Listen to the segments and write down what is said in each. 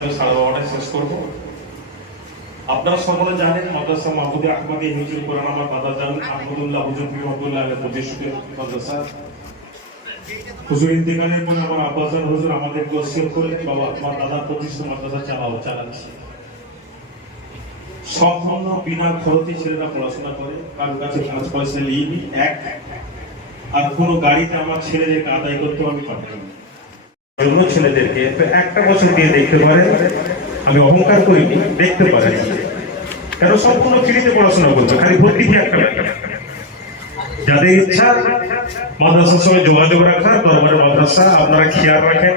সাড়ে 12টায় শেষ করবো। আপনারা সকলে জানেন মাদ্রাসা মাহমুদে আহমদী হিজুর কোরআন আমার দাদাজান আহমদুল্লাহ হুজুর বিভাগুল্লাহ প্রতিষ্ঠিত মাদ্রাসা। হুজুর ইন্তেকালের পর আমার আব্বাজান হুজুর আমাদেরকে ওসিয়ত করলেন, বাবা আমার দাদার প্রতিষ্ঠিত মাদ্রাসা চালাচ্ছি। সম্পূর্ণ বিনা খরচে ছেলেরা পড়াশোনা করে, কারোর কাছে 5 পয়সা নিইনি এক, আর কোনো গাড়িতে আমার ছেলেদেরকে আদায় করতে আমি পারতাম না। অন্য ছেলেদেরকে একটা বছর দিয়ে দেখতে পারেন, আমি অহংকার করিনি, দেখতে পারেন কেন সম্পূর্ণ ফ্রিতে পড়াশোনা করছে, খালি ভর্তি ফি একটা ব্যাপার। যাদের ইচ্ছা মাদ্রাসার সঙ্গে যোগাযোগ রাখার, দরবারে মাদ্রাসা আপনারা খেয়াল রাখেন,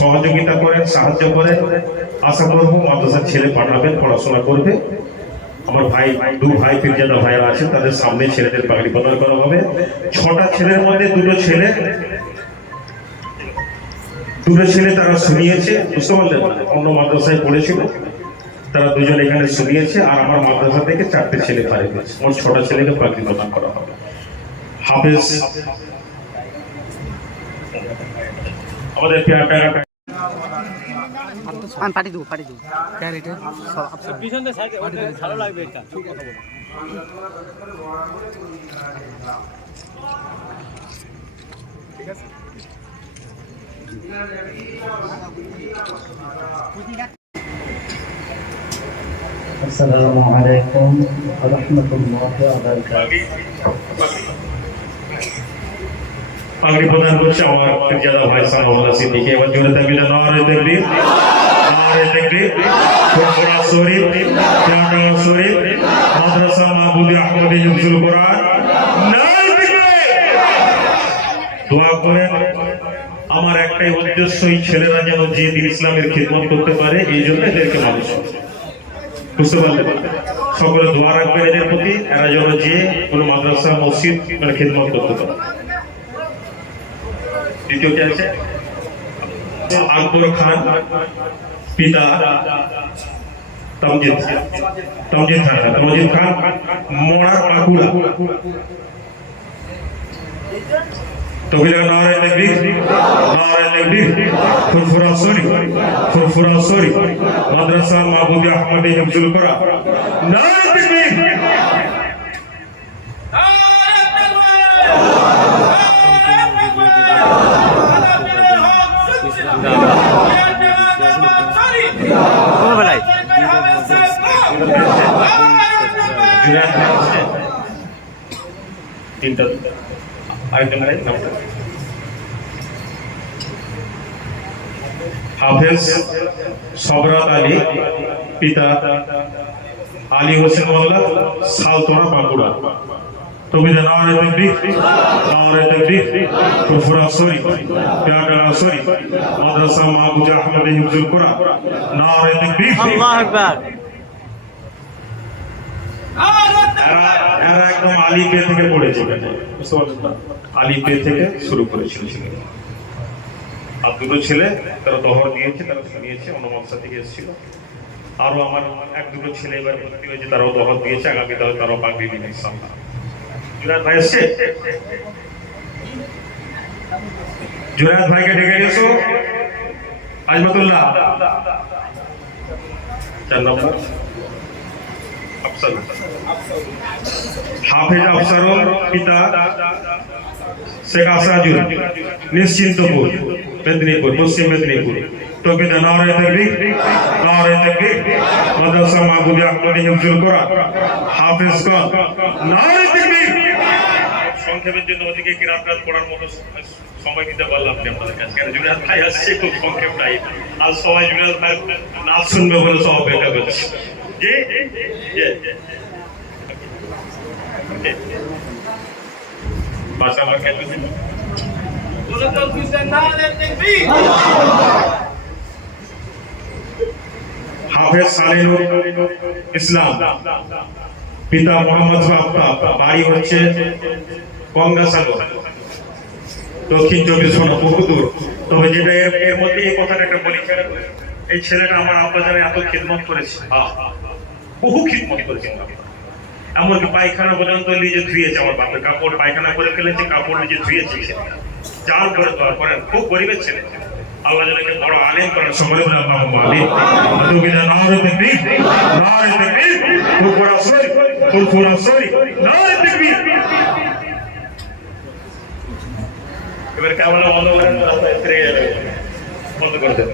সহযোগিতা করেন, সাহায্য করেন। আশা করবো মাদ্রাসার ছেলে পাঠাবেন, পড়াশোনা করবে। আমার ভাই, 2 ভাই পীরজাদা ভাইরা আছেন, তাদের সামনে ছেলেদের পাগড়ি প্রদান করা হবে। 6টা ছেলের মধ্যে 2টো ছেলে তারা শুনিয়েছে, বুঝতে পারলেন, অন্য মাদ্রাসায় পড়েছিল, তারা 2জন এখানে শুনিয়েছে, আর আমার মাদ্রাসা থেকে 4টে ছেলে পারে গেছে। মোট 6টা ছেলেকে পাগড়ি প্রদান করা হবে। হাফেজ আমাদের পার্টি দেবো পিছন সাইডে ভালো লাগবে এটা কথা বলো। ঠিক আছে। السلام عليكم ورحمة الله وبركاته. পাগড়ি প্রদান করছে আমার পীরজাদা ভাই সালাউল্লাহ সিদ্দিকী। এবার জোরে তাকবীর, নারে তাকবীর, নারে তাকবীর। ফুরফুরা শরীফ, জামা শরীফ, মাদ্রাসা মাহমুদে আহমদী হিফজুল কোরআন, নারে তাকবীর। দোয়া করেন, আমার একটাই উদ্দেশ্য, এই ছেলেরা যেন যে দিন ইসলামের খিদমত করতে পারে, এই জন্য এদেরকে মানুষ, বুঝতে পারলেন? সকলে দোয়া রাখবেন এদের প্রতি, এরা যেন যে কোনো মাদ্রাসা মসজিদ মানে খিদমত করতে পারে। দ্বিতীয়টি আছে আকবর খান, পিতা তামজিদ খান, মোড়ার বাঁকুড়া। তবিলা নারে তাকবীর, নারে তাকবীর। ফুরফুরা শরীফ, মাদ্রাসা মাহমুদে আহমদী হিফজুল কোরআন, নারে তাকবীর। হাফেজ সবরাত আলী, পিতা আলী হোসেন মোল্লা, সালতোনা বাঁকুড়া। তবিলা নারে তাকবীর, নারে তাকবীর। ফুরফুরা শরীফ, পেয়াডাঙ্গা শরীফ, মাদ্রাসা মাহমুদে আহমদী হিফজুল কোরআন, নারে তাকবীর। আল্লাহু আকবার। এরা একদম আলিপে থেকে পড়েছে, আলিপে থেকে শুরু করেছিল। আর 2টো ছেলে তারা দহর নিয়েছে, তারা শুনিয়েছে, অন্য মাদ্রাসা থেকে এসেছিল। আরো আমার 1-2টো ছেলে এবার ভর্তি হয়েছে, তারাও দহর দিয়েছে, আগামীতে তারাও পাগড়ি দিবে ইনশাআল্লাহ। জুনায়েদ ভাই এসছে, জুনায়েদ ভাইকে ডেকে নিয়েছো। আজমাতুল্লাহ 4 নম্বর হাফেজ আফসারুল, পিতা শেখ আসাদুল, নিশ্চিন্তপুর, মেদিনীপুর, পশ্চিম মেদিনীপুর। তবিলা নারে তাকবীর, নারে তাকবীর। মাদ্রাসা মাহমুদে আহমদী হিফজুল কোরআন, হাফেজগণ, নারে তাকবীর। সংক্ষেপের জন্য ওদিকে কিরাত পড়ার মতো সময় দিতে পারলাম না আপনাদের কাছে, কারণ জুনায়েদ ভাই আসছে, খুব সংক্ষেপ টাইম, আর সবাই জুনায়েদ ভাই নাচ শুনবে বলে সব অপেক্ষা করছে। হাফেজ সালিনুল ইসলাম, পিতা মোহাম্মদ আফতাব, বাড়ি হচ্ছে গঙ্গাসাগর, দক্ষিণ 24 পরগনা, বহু দূর। তবে যেটা এর মধ্যে এই কথাটা একটা বলি, এই ছেলেটা আমার আব্বাজানে এত খিদমত করেছে, বহু খিদমত করেছে। এমনকি পায়খানা পর্যন্ত নিজে ধুয়েছে, আমার বাপের কাপড় পায়খানা করে ফেলেছে, কাপড় নিজে ধুয়েছে, জাল করে দেওয়ার পরে। খুব গরিবের ছেলে, আল্লাহ যেন বড় আলেম করেন, সকলে বলে আল্লাহুম্মা আমিন। আদুবিনা নারে তাকবীর, নারে তাকবীর, ফুরফুরা সরি, ফুরফুরা সরি, নারে তাকবীর। এবার কেমন বন্ধ করেন, রাস্তায় ফিরে যাবে, বন্ধ করে দেন।